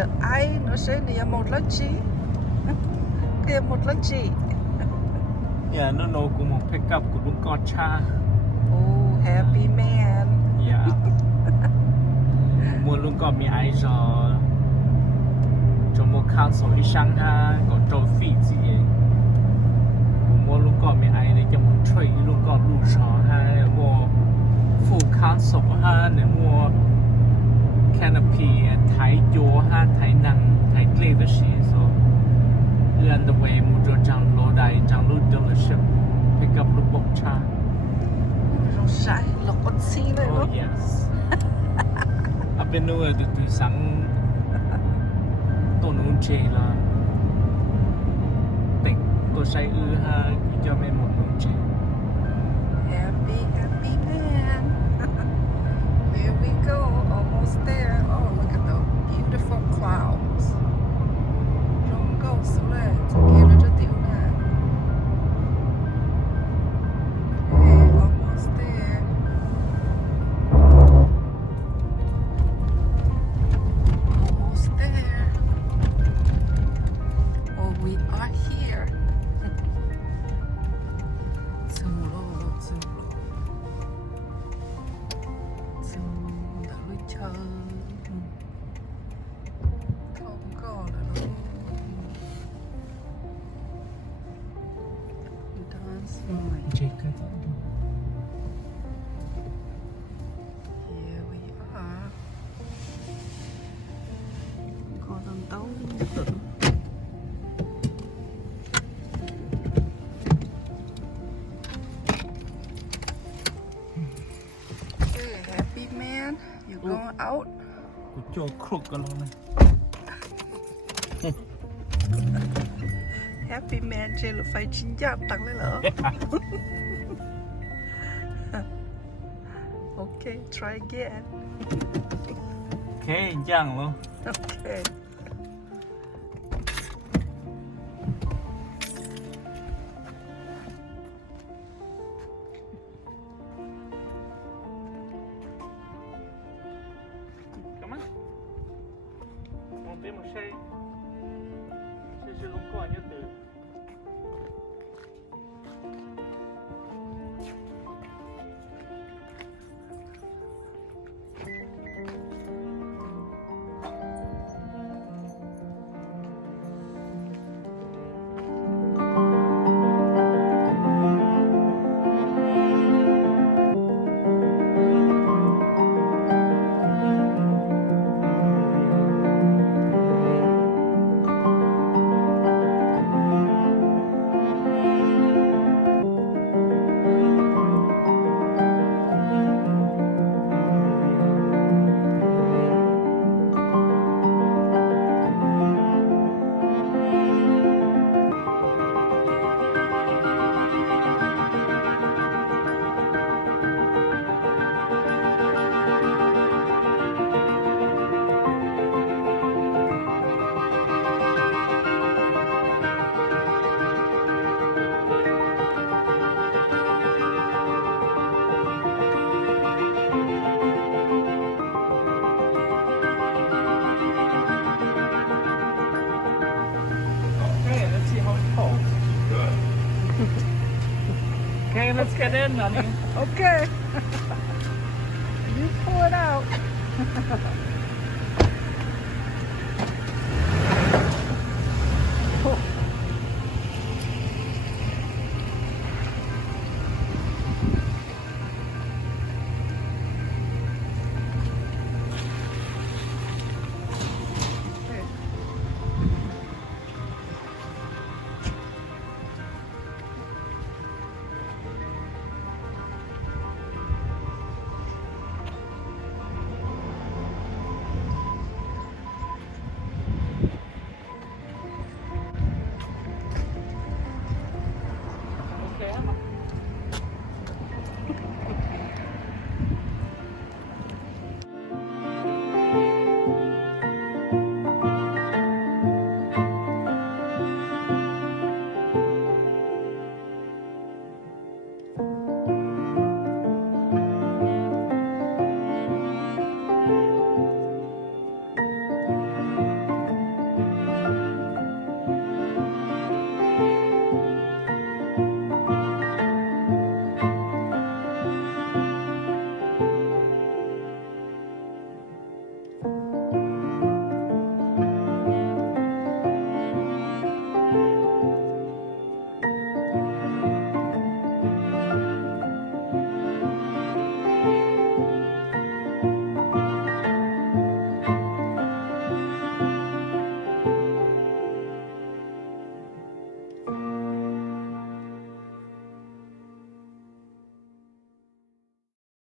giờ ai nó sẽ đi một lá chi kia một lá chi Yeah, nó cũng một pick up của lúc con cha. oh happy man Yeah. Mua lúc con mi ai rồi. Cho mua cancel đi sang ha, còn trâu phi gì. Mua lúc con mi ai để cho một trade lúc con lưu rõ ha, mua full cancel ha, để mua canopy thái vô ha, thái năng, thái lê đó xí rồi. On the way mua cho chẳng lô đài, chẳng lô dealership, pick up lúc bốc cha. rong sai lọc con xi này Oh đó yes. I've been nuôi từ sáng tôi nuôi chè là tỉnh tôi say ha cho mẹ một nuôi chè. happy happy man there we go almost there oh look at the beautiful clouds rong câu xuống này kia nó rất tiểu nè okay almost there almost there oh we are here dừng đã lui chờ không có là nó dance mine Chè cái đó. here we are có con tấu nhất định okay happy man you going out Của cho crook cái này. happy man trên là phải chính giác tặng lấy lỡ okay try again Okay, chẳng luôn. okay Come on. Một tí một xe. Xe lúc có nhất từ. Okay, let's get in, honey. okay you pull it out